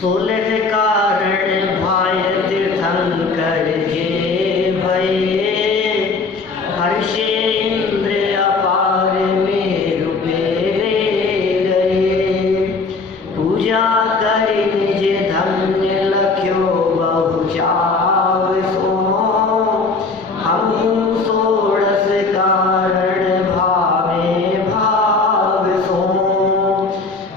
सोलह कारण भाय तीर्थंकर जे भये, हर्षे इंद्र अपार मेरु पेरे गए। पूजा करि निज धन्य लख्यो बहु चाव सो, हमहु षोडश कारण भावे भाव सो।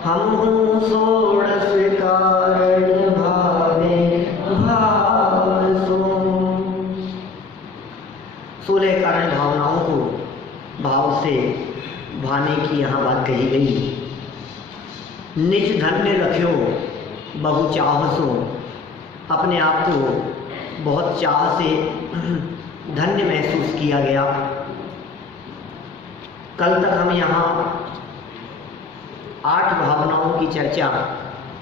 हमहु षोडश कारण भावे भाव सो। 16 कारण भावनाओं को भाव से भाने की यहाँ बात कही गई। निज धन्य लख्यो बहु चाह सो, अपने आप को बहुत चाह से धन्य महसूस किया गया। कल तक हम यहाँ 8 भावनाओं की चर्चा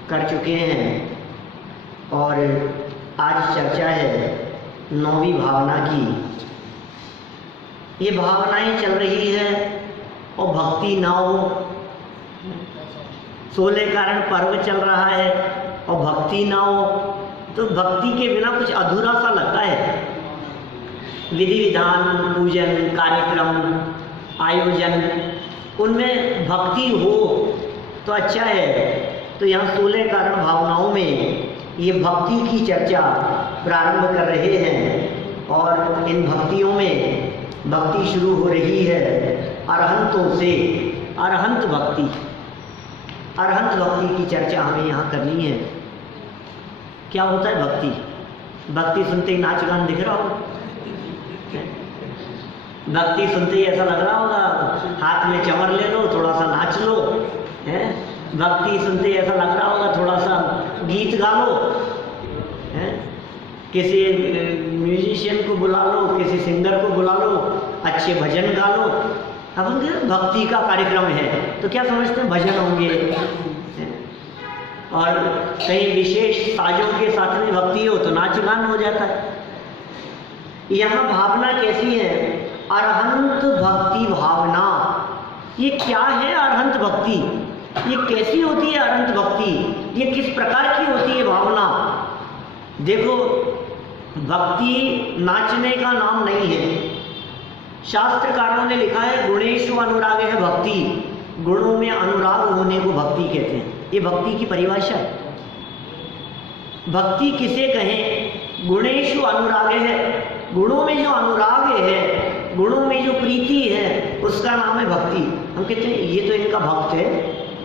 कर चुके हैं और आज चर्चा है 9वीं भावना की। ये भावनाएं चल रही है और भक्ति ना हो। 16 कारण पर्व चल रहा है और भक्ति ना हो तो भक्ति के बिना कुछ अधूरा सा लगता है। विधि विधान, पूजन, कार्यक्रम, आयोजन, उनमें भक्ति हो तो अच्छा है। तो यहाँ 16 कारण भावनाओं में ये भक्ति की चर्चा प्रारंभ कर रहे हैं और इन भक्तियों में भक्ति शुरू हो रही है अरहंतों से। अरहंत भक्ति, अरहंत भक्ति की चर्चा हमें यहाँ करनी है। क्या होता है भक्ति? भक्ति सुनते ही नाच गान दिख रहा हो, भक्ति सुनते ही ऐसा लग रहा होगा हाथ में चमर ले लो, थोड़ा सा नाच लो, है? भक्ति सुनते ही ऐसा लग रहा होगा थोड़ा सा गीत गा लो, है? किसी म्यूजिशियन को बुला लो, किसी सिंगर को बुला लो, अच्छे भजन गा लो। अब उनके भक्ति का कार्यक्रम है तो क्या समझते हैं भजन होंगे, और कहीं विशेष साजों के साथ में भक्ति हो तो नाच गान हो जाता है। यहाँ भावना कैसी है? अरहंत भक्ति भावना। ये क्या है अरहंत भक्ति? ये कैसी होती है अरहंत भक्ति? ये किस प्रकार की होती है भावना? देखो, भक्ति नाचने का नाम नहीं है। शास्त्रकारों ने लिखा है गुणेषु अनुराग है भक्ति, गुणों में अनुराग होने को भक्ति कहते हैं। ये भक्ति की परिभाषा है। भक्ति किसे कहें? गुणेषु अनुराग है, गुणों में जो अनुराग है, गुणों में जो प्रीति है, उसका नाम है भक्ति। हम कहते हैं ये तो इनका भक्त है,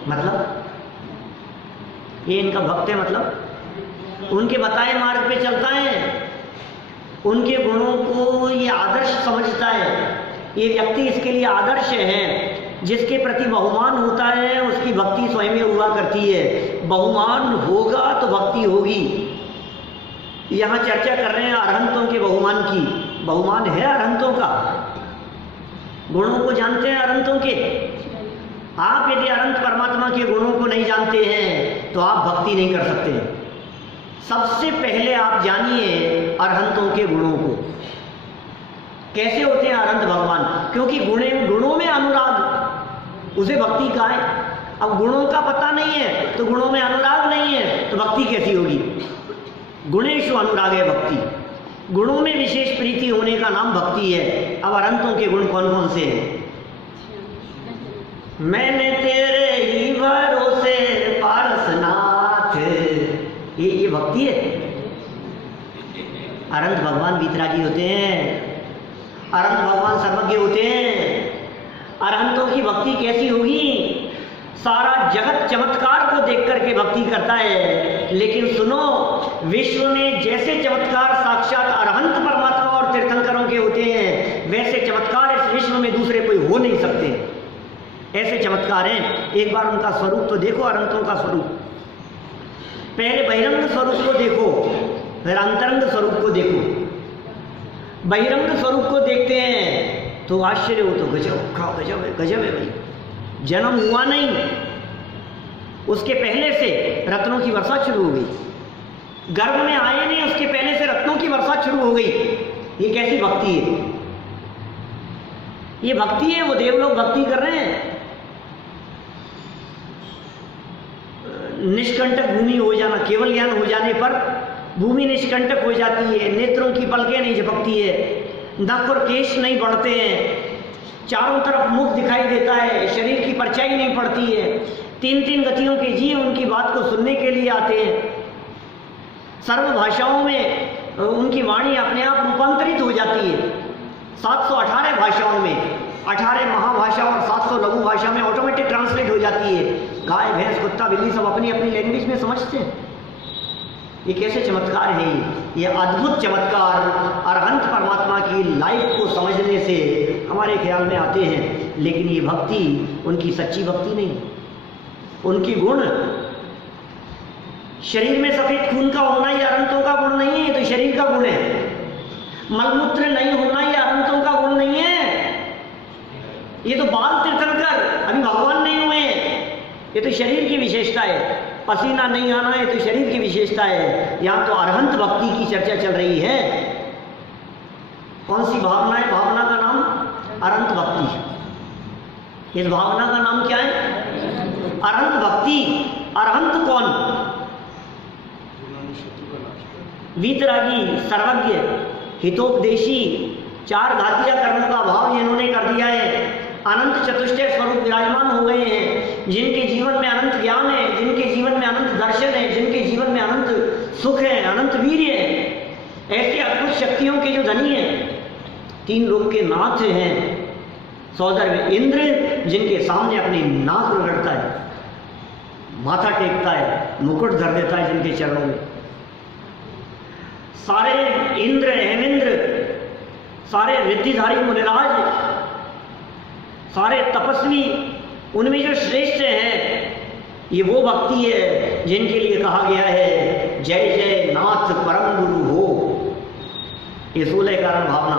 मतलब ये इनका भक्त है, मतलब उनके बताए मार्ग पे चलता है, उनके गुणों को ये आदर्श समझता है। ये व्यक्ति इसके लिए आदर्श है। जिसके प्रति बहुमान होता है उसकी भक्ति स्वयं में हुआ करती है। बहुमान होगा तो भक्ति होगी। यहाँ चर्चा कर रहे हैं अरहंतों के बहुमान की। बहुमान है अरहंतों का, गुणों को जानते हैं अरहंतों के। आप यदि अनंत परमात्मा के गुणों को नहीं जानते हैं तो आप भक्ति नहीं कर सकते। सबसे पहले आप जानिए अरहंतों के गुणों को। कैसे होते हैं अरहंत भगवान? क्योंकि गुणों में अनुराग, उसे भक्ति कहा है। अब गुणों का पता नहीं है तो गुणों में अनुराग नहीं है तो भक्ति कैसी होगी? गुणेषु अनुराग है भक्ति। गुणों में विशेष प्रीति होने का नाम भक्ति है। अब अरहंतों के गुण कौन कौन से हैं? मैंने तेरे ही भरोसे पारसनाथ, ये भक्ति है। अरहंत भगवान वीतरागी होते हैं, अरहंत भगवान सर्वज्ञ होते हैं। अरहंतों की भक्ति कैसी होगी? सारा जगत चमत्कार को देख करके भक्ति करता है, लेकिन सुनो, विश्व में जैसे चमत्कार साक्षात अरहंत परमात्मा और तीर्थंकरों के होते हैं, वैसे चमत्कार इस विश्व में दूसरे कोई हो नहीं सकते। ऐसे चमत्कार हैं। एक बार उनका स्वरूप तो देखो, अरहंतों का स्वरूप। पहले बहिरंग स्वरूप को देखो, फिर अंतरंग स्वरूप को देखो। बहिरंग स्वरूप को देखते हैं तो आश्चर्य हो, तो गजब, गजब है, गजब है भाई। जन्म हुआ नहीं, उसके पहले से रत्नों की वर्षा शुरू हो गई। गर्भ में आए नहीं, उसके पहले से रत्नों की वर्षा शुरू हो गई। ये कैसी भक्ति है? ये भक्ति है। वो देव लोग भक्ति कर रहे हैं। निष्कंटक भूमि हो जाना, केवल ज्ञान हो जाने पर भूमि निष्कंटक हो जाती है, नेत्रों की पलकें नहीं झपकती है, नख और केश नहीं बढ़ते हैं, चारों तरफ मुख दिखाई देता है, शरीर की परछाई नहीं पड़ती है, 3 गतियों के जीव उनकी बात को सुनने के लिए आते हैं, सर्व भाषाओं में उनकी वाणी अपने आप रूपांतरित हो जाती है, 718 भाषाओं में, 18 महाभाषा और 700 लघु भाषा में ऑटोमेटिक ट्रांसलेट हो जाती है। गाय भैंस कुत्ता बिल्ली सब अपनी अपनी लैंग्वेज में समझते हैं। ये कैसे चमत्कार है? ये अद्भुत चमत्कार अरहंत परमात्मा की लाइफ को समझने से हमारे ख्याल में आते हैं, लेकिन ये भक्ति उनकी सच्ची भक्ति नहीं। उनकी गुण, शरीर में सफेद खून का होना ये अरहंतों का गुण नहीं है, तो शरीर का गुण है। मलमूत्र नहीं होना ये अरहंतों का गुण नहीं है, ये तो बाल तीर्थंकर अभी भगवान नहीं हुए, ये तो शरीर की विशेषता है। पसीना नहीं आना है तो शरीर की विशेषता है। यहाँ तो अरहंत भक्ति की चर्चा चल रही है। कौन सी भावना है? भावना का नाम अरहंत भक्ति। इस भावना का नाम क्या है? अरहंत भक्ति। अरहंत कौन? वीतरागी, सर्वज्ञ, हितोपदेशी, 4 घातिया कर्मों का भाव इन्होंने कर दिया है। अनंत चतुष्टय स्वरूप विराजमान हो गए हैं, जिनके जीवन में अनंत ज्ञान है, जिनके जीवन में अनंत दर्शन है, जिनके जीवन में अनंत सुख है, अनंत वीर्य है। ऐसी अद्भुत शक्तियों के जो धनी हैं, 3 लोक के नाथ हैं। सौदर में इंद्र, जिनके सामने अपनी नाक रगड़ता है, माथा टेकता है, मुकुट धर देता है जिनके चरणों में। सारे इंद्र, हेमेंद्र, सारे रिद्धिधारी मुनिराज, सारे तपस्वी, उनमें जो श्रेष्ठ है, ये वो भक्ति है जिनके लिए कहा गया है जय जय नाथ परम गुरु हो। ये 16 कारण भावना,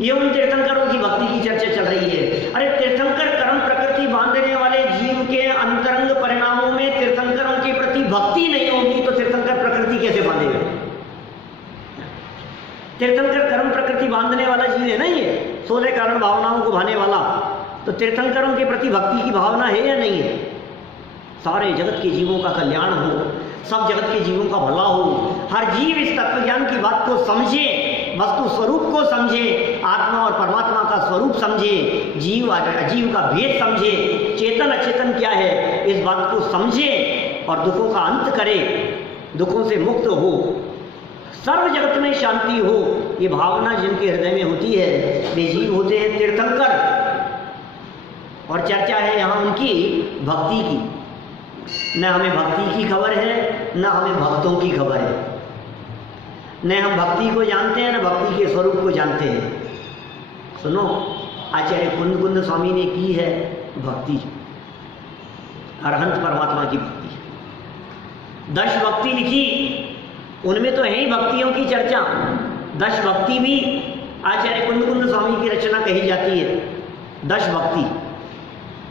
ये उन तीर्थंकरों की भक्ति की चर्चा चल रही है। अरे तीर्थंकर कर्म प्रकृति बांधने वाले जीव के अंतरंग परिणामों में तीर्थंकरों के प्रति भक्ति नहीं होगी तो तीर्थंकर प्रकृति कैसे बांधेगा? तीर्थंकर कर्म प्रकृति बांधने वाला जीव है ना, ये 16 कारण भावनाओं को भाने वाला, तो तीर्थंकरों के प्रति भक्ति की भावना है या नहीं है? सारे जगत के जीवों का कल्याण हो, सब जगत के जीवों का भला हो, हर जीव इस तत्वज्ञान की बात को समझे, वस्तु स्वरूप को समझे, आत्मा और परमात्मा का स्वरूप समझे, जीव और अजीव का भेद समझे, चेतन अचेतन क्या है इस बात को समझे और दुखों का अंत करे, दुखों से मुक्त हो, सर्व जगत में शांति हो। ये भावना जिनके हृदय में होती है वे जीव होते हैं तीर्थंकर। और चर्चा है यहाँ उनकी भक्ति की। न हमें भक्ति की खबर है, न हमें भक्तों की खबर है, न हम भक्ति को जानते हैं, न भक्ति के स्वरूप को जानते हैं। सुनो, आचार्य कुंद स्वामी ने की है भक्ति, अरहंत परमात्मा की भक्ति। 10 भक्ति लिखी, उनमें तो है ही भक्तियों की चर्चा। 10 भक्ति भी आचार्य कुंद स्वामी की रचना कही जाती है। 10 भक्ति,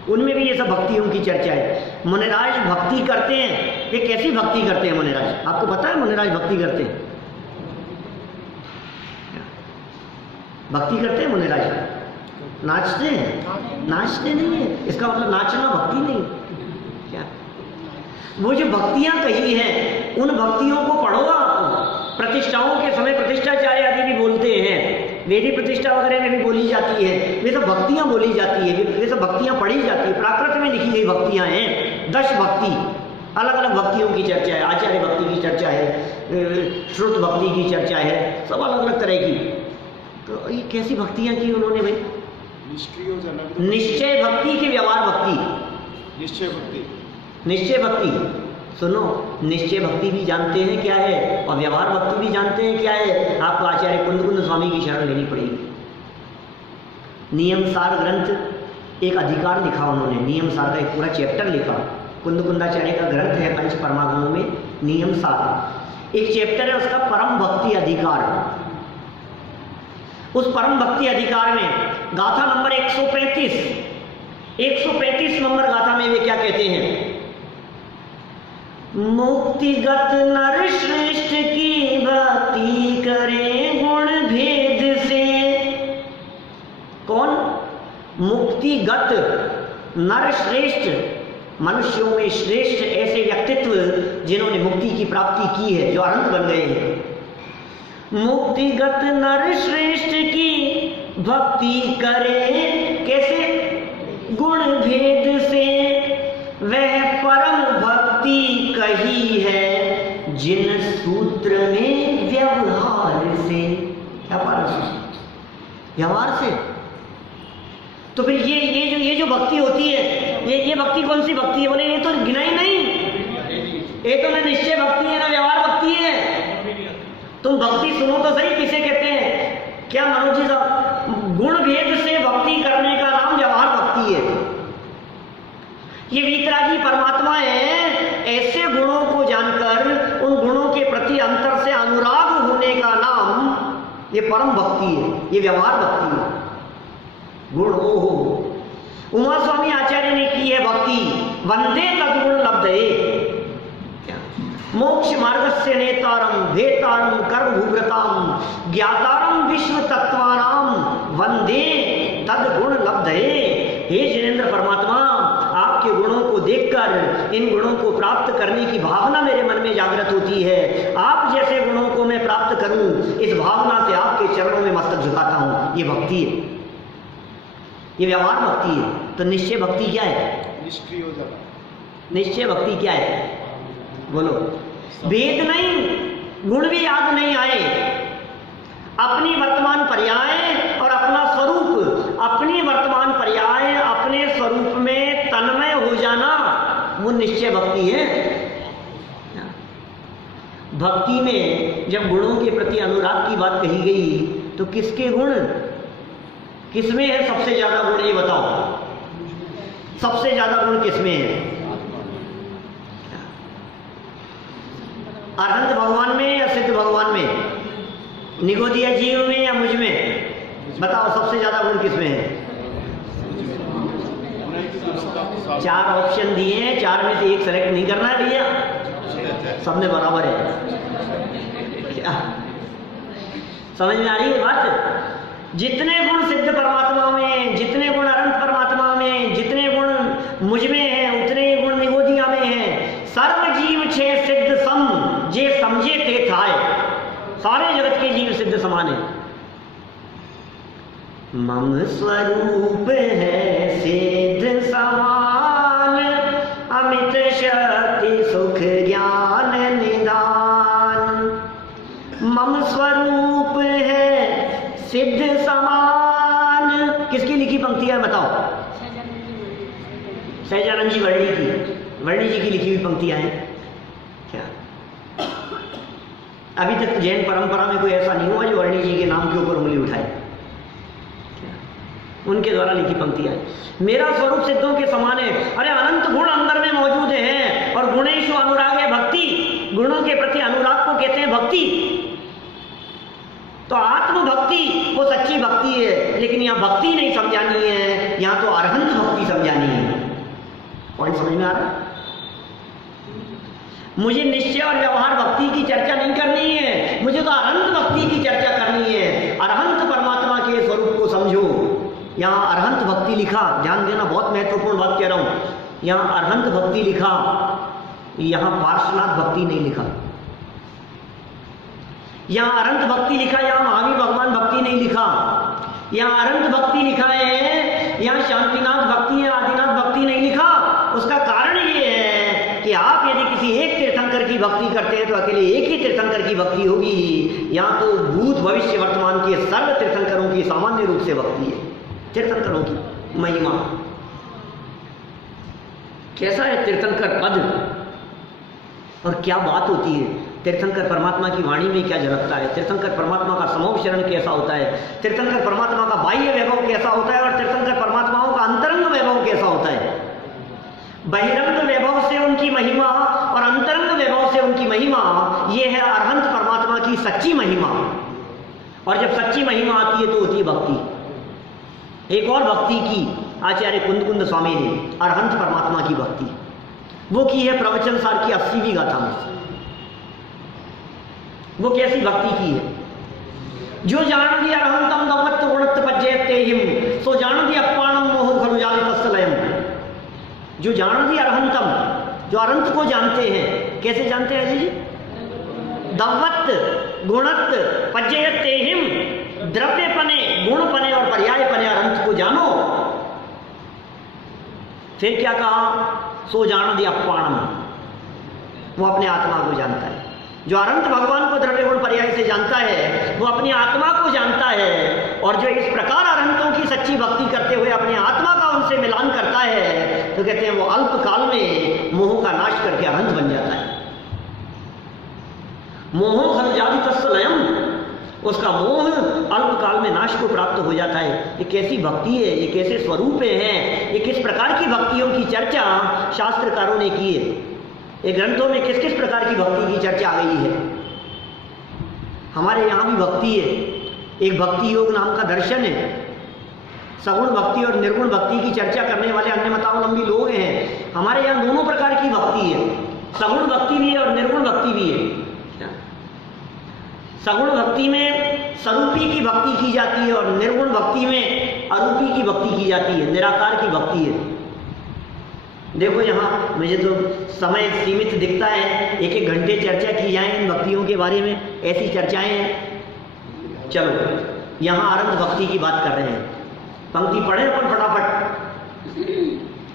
उनमें भी ये सब भक्तियों की चर्चा है। मुनिराज भक्ति करते हैं। ये कैसी भक्ति करते हैं मुनिराज? आपको पता है मुनिराज भक्ति करते हैं? भक्ति करते हैं मुनिराज? नाचते हैं? नाचते नहीं है, इसका मतलब नाचना भक्ति नहीं। क्या वो जो भक्तियां कही हैं, उन भक्तियों को पढ़ो आप। प्रतिष्ठाओं के समय प्रतिष्ठाचार्य आदि भी बोलते हैं, वेदी प्रतिष्ठा वगैरह में भी बोली जाती है, वे सब भक्तियां बोली जाती है, वे सब भक्तियां पढ़ी जाती है। प्राकृत में लिखी गई भक्तियां हैं। 10 भक्ति, अलग अलग भक्तियों की चर्चा है। आचार्य भक्ति की चर्चा है, श्रुत भक्ति की चर्चा है, सब अलग अलग तरह की। तो ये कैसी भक्तियां की उन्होंने भाई? निश्चय भक्ति की व्यवहार भक्ति। निश्चय भक्ति, निश्चय भक्ति। सुनो, निश्चय भक्ति भी जानते हैं क्या है और व्यवहार भक्ति भी जानते हैं क्या है। आपको आचार्य कुंद स्वामी की शरण लेनी पड़ेगी। नियम सार ग्रंथ एक अधिकार लिखा उन्होंने, नियम सार का एक पूरा चैप्टर लिखा। कुंदाचार्य का ग्रंथ है पंच परमागमों में नियम सार, एक चैप्टर है उसका परम भक्ति अधिकार। उस परम भक्ति अधिकार में गाथा नंबर 135 नंबर गाथा में वे क्या कहते हैं? मुक्तिगत नर श्रेष्ठ की भक्ति करे गुण भेद से। कौन? मुक्तिगत नर श्रेष्ठ, मनुष्यों में श्रेष्ठ ऐसे व्यक्तित्व जिन्होंने मुक्ति की प्राप्ति की है, जो अरहंत बन गए हैं। मुक्तिगत नर श्रेष्ठ की भक्ति करे, कैसे? गुण भेद से वह परम भक्ति कही है, जिन सूत्र में व्यवहार से। क्या पारस? व्यवहार से। तो फिर ये जो भक्ति होती है, ये भक्ति कौन सी भक्ति है? बोले ये तो गिनाई नहीं, ये तो ना निश्चय भक्ति है ना व्यवहार भक्ति है। तुम भक्ति सुनो तो सही, किसे कहते हैं? क्या मनोज जी साहब, गुण भेद से भक्ति करने का नाम व्यवहार भक्ति है। ये वीतरागी परमात्मा है, ऐसे गुणों को जानकर उन गुणों के प्रति अंतर से अनुराग होने का नाम ये परम भक्ति है, ये व्यवहार भक्ति है। गुण ओहो, उमा स्वामी आचार्य ने की है भक्ति, वंदे तद्गुण लब्धये। मोक्ष मार्ग से नेतारम भेतारम कर्मभूव्रताम ज्ञातारम विश्व तत्वानाम वंदे तद्गुण लब्धये। हे जिनेंद्र परमात्मा, आपके गुणों को देखकर इन गुणों को प्राप्त करने की भावना मेरे मन में जागृत होती है। आप जैसे गुणों को मैं प्राप्त करूं, इस भावना से आपके चरणों में मस्तक झुकाता हूं। ये भक्ति है, ये व्यवहार भक्ति है। तो निश्चय भक्ति क्या है? निष्क्रिय हो जाना। निश्चय भक्ति क्या है? बोलो। भेद नहीं, गुण भी याद नहीं आए, अपनी वर्तमान पर्याय और अपना स्वरूप, अपनी वर्तमान पर्याय अपने स्वरूप में तन्मय हो जाना, वो निश्चय भक्ति है। भक्ति में जब गुणों के प्रति अनुराग की बात कही गई, तो किसके गुण, किसमें है सबसे ज्यादा गुण? ये बताओ, सबसे ज्यादा गुण किसमें है? अरहंत भगवान में या सिद्ध भगवान में? निगोदिया जीव में या मुझ में? बताओ सबसे ज्यादा गुण किसमें है? 4 ऑप्शन दिए हैं, 4 में से एक सेलेक्ट नहीं करना है भैया, सबने बराबर है। क्या समझ में आ रही है बात? जितने गुण सिद्ध परमात्मा में, जितने गुण अनंत परमात्मा में, जितने गुण मुझ में है, उतने गुण निगोदिया में है। सर्व जीव छे सिद्ध सम, जे समझे ते थाय। सारे जगत के जीव सिद्ध समान है। मम स्वरूप है सिद्ध समान, अमित शक्ति सुख ज्ञान निदान। मम स्वरूप है सिद्ध समान। किसकी लिखी पंक्ति है बताओ? सहजानंद जी वर्णी की, वर्णी जी की लिखी हुई पंक्तियां हैं। क्या अभी तक जैन परंपरा में कोई ऐसा नहीं हुआ जो वर्णी जी के नाम के ऊपर उंगली उठाए? उनके द्वारा लिखी पंक्तियां हैं। मेरा स्वरूप सिद्धों के समान है। अरे अनंत गुण अंदर में मौजूद हैं, और गुणेषु अनुराग है भक्ति। गुणों के प्रति अनुराग को कहते हैं भक्ति। तो आत्मभक्ति वो सच्ची भक्ति है, लेकिन यहाँ भक्ति नहीं समझानी है, यहाँ तो अरहंत भक्ति समझानी है। पॉइंट समझ में आ रहा है? मुझे निश्चय और व्यवहार भक्ति की चर्चा नहीं करनी है, मुझे तो अरहंत भक्ति की चर्चा करनी है। अरहंत परमात्मा के स्वरूप को समझो। यहाँ अरहंत भक्ति लिखा, ध्यान देना, बहुत महत्वपूर्ण बात कह रहा हूं। यहाँ अरहंत भक्ति लिखा, यहाँ पार्श्वनाथ भक्ति नहीं लिखा। यहाँ अरहंत भक्ति लिखा, यहाँ महावीर भगवान भक्ति नहीं लिखा। यहाँ अरहंत भक्ति लिखा है, यहाँ शांतिनाथ भक्ति या आदिनाथ भक्ति नहीं लिखा। उसका कारण ये है कि आप यदि किसी एक तीर्थंकर की भक्ति करते हैं तो अकेले एक ही तीर्थंकर की भक्ति होगी। यहाँ तो भूत भविष्य वर्तमान के सर्व तीर्थंकरों की सामान्य रूप से भक्ति है। तीर्थंकरों की महिमा कैसा है, तीर्थंकर पद, और क्या बात होती है। तीर्थंकर परमात्मा की वाणी में क्या झलकता है, तीर्थंकर परमात्मा का समोह शरण कैसा होता है, तीर्थंकर परमात्मा का बाह्य वैभव कैसा होता है, और तीर्थंकर परमात्माओं का अंतरंग वैभव कैसा होता है। बहिरंग वैभव से उनकी महिमा और अंतरंग वैभव से उनकी महिमा, यह है अरहंत परमात्मा की सच्ची महिमा। और जब सच्ची महिमा आती है तो होती है भक्ति। एक और भक्ति की आचार्य कुंद स्वामी ने, अरहंत परमात्मा की भक्ति, वो की है प्रवचन सार की 80वीं गाथा में। वो कैसी भक्ति की है? जो जान दिया अरहंतम गवत्त गुणत्त पज्जयते हिम, सो जान दिया अप्पाणम मोह खलु जालितस्य लयम। जो जान दिया अरहंतम, जो अनंत को जानते हैं। कैसे जानते हैं अजय जी? दवत गुणत पज्जयते हिम, द्रव्य पने, गुण पने और पर्याय पने अनंत को जानो। फिर क्या कहा? सो जान दिया अपाणम, वो अपने आत्मा को जानता है। जो अनंत भगवान को द्रव्य गुण पर्याय से जानता है वो अपनी आत्मा को जानता है, और जो इस प्रकार अनंतों की सच्ची भक्ति करते हुए अपनी आत्मा का उनसे मिलान करता है तो कहते हैं वो अल्प काल में मोह का नाश करके अनंत बन जाता है। मोहो खलजादि तत्सलयम, उसका मोह अल्प काल में नाश को प्राप्त हो जाता है। ये कैसी भक्ति है, ये कैसे स्वरूप है, ये किस प्रकार की भक्तियों की चर्चा शास्त्रकारों ने की है। ये ग्रंथों में किस किस प्रकार की भक्ति की चर्चा आ गई है। हमारे यहाँ भी भक्ति है, एक भक्ति योग नाम का दर्शन है। सगुण भक्ति और निर्गुण भक्ति की चर्चा करने वाले अन्य मतावलंबी लोग हैं। हमारे यहाँ दोनों प्रकार की भक्ति है, सगुण भक्ति भी है और निर्गुण भक्ति भी है। सगुण भक्ति में स्वरूपी की भक्ति की जाती है और निर्गुण भक्ति में अरूपी की भक्ति की जाती है, निराकार की भक्ति है। देखो यहाँ मुझे तो समय सीमित दिखता है, एक एक घंटे चर्चा की जाए इन भक्तियों के बारे में, ऐसी चर्चाएं हैं। चलो यहाँ आरंभ भक्ति की बात कर रहे हैं। पंक्ति पढ़े अपन फटाफट।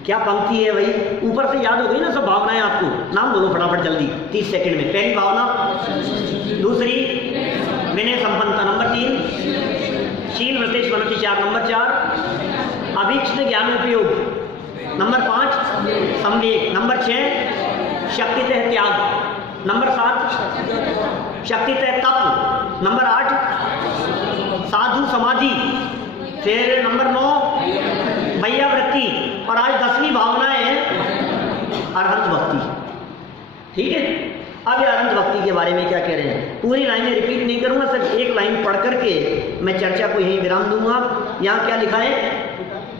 क्या पंक्ति है भाई? ऊपर से याद हो गई ना सब भावनाएं आपको? नाम बोलो फटाफट जल्दी 30 सेकंड में। पहली भावना, दूसरी विनय संपन्नता, नंबर 3 शील वृत्तेश वनति 4, नंबर 4 अभीक्ष्ण ज्ञानोपयोग, नंबर 5 संवेग, नंबर 6 शक्तितः त्याग, नंबर 7 शक्तितः तप, नंबर 8 साधु समाधि, फिर नंबर 9 वैयावृत्ति, और आज 10वीं भावना है अरहंत भक्ति। ठीक है, अब ये अरहंत भक्ति के बारे में क्या कह रहे हैं पूरी लाइनें रिपीट नहीं करूंगा, सिर्फ एक लाइन पढ़ करके मैं चर्चा को यहीं विराम दूंगा। यहाँ क्या लिखा है?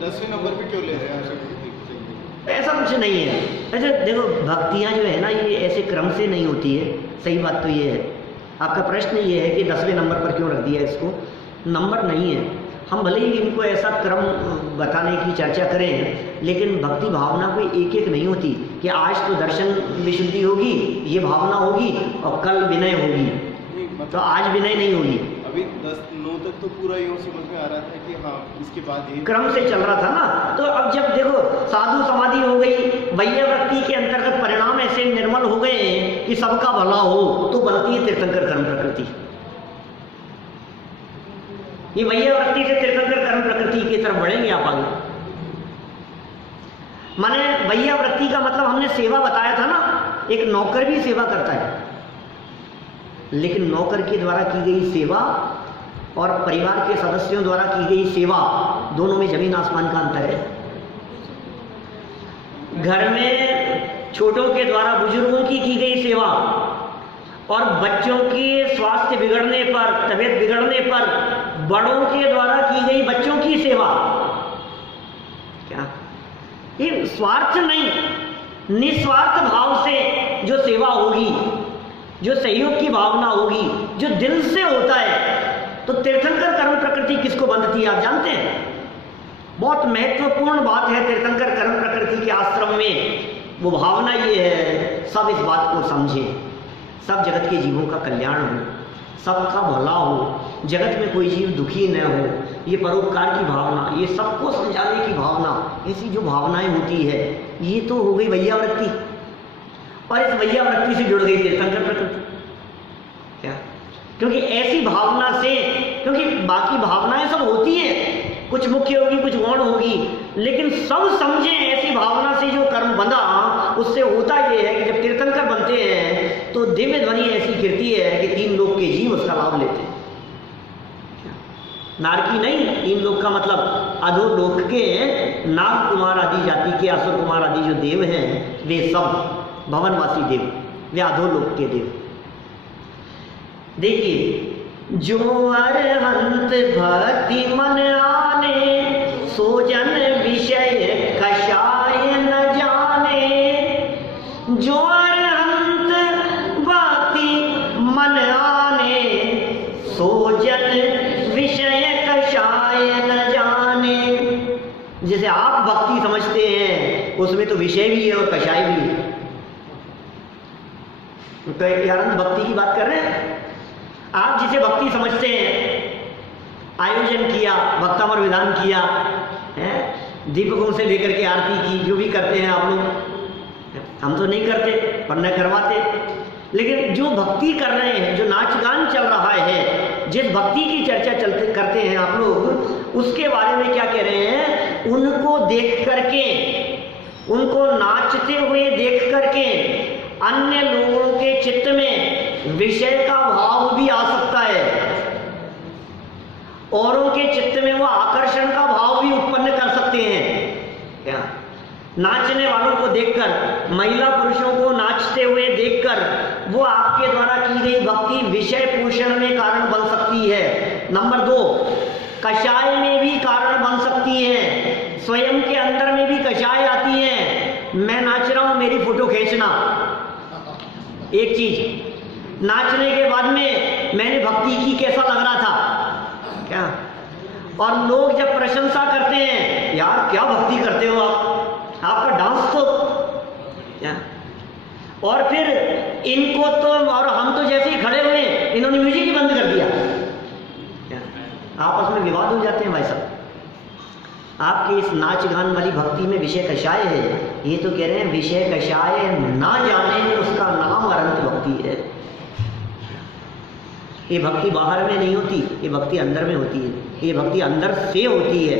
10वें नंबर पे क्यों ले रहे हैं? ऐसा कुछ नहीं है। अच्छा देखो, भक्तियाँ जो है ना ये ऐसे क्रम से नहीं होती है। सही बात तो ये है, आपका प्रश्न ये है कि 10वें नंबर पर क्यों रख दिया इसको। नंबर नहीं है, हम भले ही इनको ऐसा क्रम बताने की चर्चा करें, लेकिन भक्ति भावना कोई एक एक नहीं होती कि आज तो दर्शन विशुद्धि होगी, ये भावना होगी, और कल विनय होगी। तो आज विनय नहीं होगी। अभी 10-9 तक तो पूरा यूँ समझ में आ रहा था कि हाँ इसके बाद ये क्रम से चल रहा था ना। तो अब जब देखो साधु समाधि हो गई, वैयावृत्ति के अंतर्गत परिणाम ऐसे निर्मल हो गए कि सबका भला हो, तो बनती है तीर्थंकर कर्म प्रकृति। ये वैयावृत्ति से तीर्थंकर कर्म प्रकृति की तरफ बढ़ेंगे आप आगे। माने वैयावृत्ति का मतलब हमने सेवा बताया था ना, एक नौकर भी सेवा करता है, लेकिन नौकर के द्वारा की गई सेवा और परिवार के सदस्यों द्वारा की गई सेवा, दोनों में जमीन आसमान का अंतर है। घर में छोटों के द्वारा बुजुर्गों की गई सेवा और बच्चों के स्वास्थ्य बिगड़ने पर, तबीयत बिगड़ने पर बड़ों के द्वारा की गई बच्चों की सेवा, क्या ये स्वार्थ नहीं, निस्वार्थ भाव से जो सेवा होगी, जो सहयोग की भावना होगी, जो दिल से होता है, तो तीर्थंकर कर्म प्रकृति किसको बंधती है आप जानते हैं? बहुत महत्वपूर्ण बात है तीर्थंकर कर्म प्रकृति के आश्रम में। वो भावना ये है, सब इस बात को समझे, सब जगत के जीवों का कल्याण हो, सबका भला हो, जगत में कोई जीव दुखी न हो, ये परोपकार की भावना, ये सबको समझाने की भावना, ऐसी जो भावनाएं होती है, ये तो हो गई वैयावृत्ति। और इस वैयावृत्ति से जुड़ गई तीर्थंकर प्रकृति। क्या? क्योंकि ऐसी भावना से, क्योंकि बाकी भावनाएं सब होती हैं, कुछ मुख्य होगी कुछ गौण होगी, लेकिन सब समझे ऐसी भावना से जो कर्म बंधा, उससे होता यह है कि जब तीर्थंकर बनते हैं तो दिव्य ध्वनि ऐसी गिरती है कि 3 लोक के जीव उसका लाभ लेते हैं। नारकी नहीं, 3 लोक का मतलब अधोलोक के नाग कुमार आदि जाति के, असुर कुमार आदि जो देव हैं, वे सब भवनवासी देव, वे अधोलोक के देव। देखिए, जो अरहंत भक्ति मन आने, सो जन विषय कषाय न जाने। जो अरहंत भक्ति मन आने, सो जन विषय कषाय न जाने। जैसे आप भक्ति समझते हैं, उसमें तो विषय भी है और कषाय भी है। तो ये अनंत भक्ति की बात कर रहे हैं। आप जिसे भक्ति समझते हैं, आयोजन किया, भक्तामर विधान किया है, दीपकों से लेकर के आरती की, जो भी करते हैं आप लोग, हम तो नहीं करते पर न करवाते, लेकिन जो भक्ति कर रहे हैं, जो नाच गान चल रहा है, जिस भक्ति की चर्चा चलते करते हैं आप लोग, उसके बारे में क्या कह रहे हैं, उनको देख करके, उनको नाचते हुए देख करके अन्य लोगों के चित्त में विषय का भाव भी आ सकता है, औरों के चित्त में वो आकर्षण का भाव भी उत्पन्न कर सकते हैं। क्या नाचने वालों को देखकर, महिला पुरुषों को नाचते हुए देखकर, वो आपके द्वारा की गई भक्ति विषय पोषण में कारण बन सकती है। नंबर 2, कषाय में भी कारण बन सकती है, स्वयं के अंदर में भी कषाय आती है। मैं नाच रहा हूं, मेरी फोटो खींचना एक चीज, नाचने के बाद में मैंने भक्ति की, कैसा लग रहा था क्या, और लोग जब प्रशंसा करते हैं, यार क्या भक्ति करते हो आप, आपका डांस तो क्या, और फिर इनको तो, और हम तो जैसे ही खड़े हुए इन्होंने म्यूजिक ही बंद कर दिया, क्या आपस में विवाद हो जाते हैं भाई साहब। आपकी इस नाच गान वाली भक्ति में विषय कषाय है, ये तो कह रहे हैं विषय कषाय ना जाने उसका नाम अनंत भक्ति है। ये भक्ति बाहर में नहीं होती, ये भक्ति अंदर में होती है, ये भक्ति अंदर से होती है।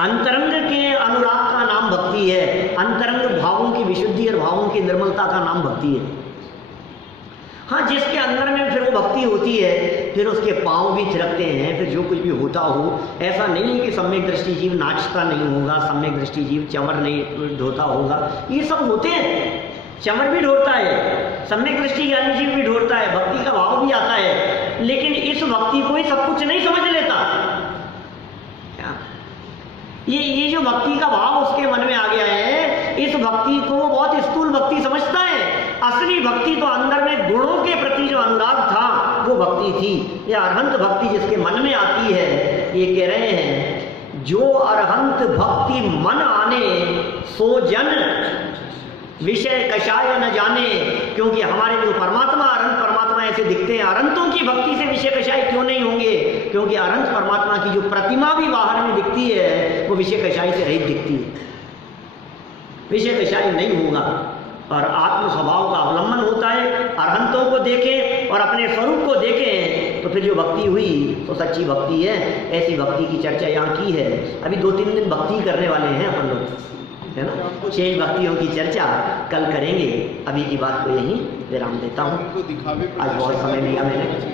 अंतरंग के अनुराग का नाम भक्ति है, अंतरंग भावों की विशुद्धि और भावों की निर्मलता का नाम भक्ति है। हाँ, जिसके अंदर में फिर वो भक्ति होती है, फिर उसके पांव भी थिरकते हैं, फिर जो कुछ भी होता हो, ऐसा नहीं है कि सम्यक दृष्टि जीव नाचता नहीं होगा, सम्यक दृष्टि जीव चंवर नहीं ढोता होगा, ये सब होते हैं। चंवर भी ढोता है, सम्यक दृष्टि ज्ञानी जीव भी ढोता है, भक्ति का भाव भी आता है, लेकिन इस भक्ति को ही सब कुछ नहीं समझ लेता। ये जो भक्ति का भाव उसके मन में आ गया है, इस भक्ति को वो बहुत स्थूल भक्ति समझता है। असली भक्ति तो अंदर में गुणों के प्रति जो अनुराग था वो भक्ति थी। ये अरहंत भक्ति जिसके मन में आती है, ये कह रहे हैं जो अरहंत भक्ति मन आने सो जन विषय कषाय न जाने। क्योंकि हमारे जो परमात्मा, अरहंत परमात्मा ऐसे दिखते हैं, अरहंतों की भक्ति से विषय कषाय क्यों नहीं होंगे? क्योंकि अरहंत परमात्मा की जो प्रतिमा भी बाहर में दिखती है वो विषय कषाय से रहित दिखती है, विषय कषाय नहीं होगा। और आत्म स्वभाव का अवलंबन होता है। अरहंतों को देखें और अपने स्वरूप को देखें तो फिर जो भक्ति हुई तो सच्ची भक्ति है। ऐसी भक्ति की चर्चा यहाँ की है। अभी 2-3 दिन भक्ति करने वाले हैं अपन लोग, है ना। शेष भक्तियों की चर्चा कल करेंगे। अभी की बात को यहीं विराम देता हूँ। आज बहुत समय लिया मैंने।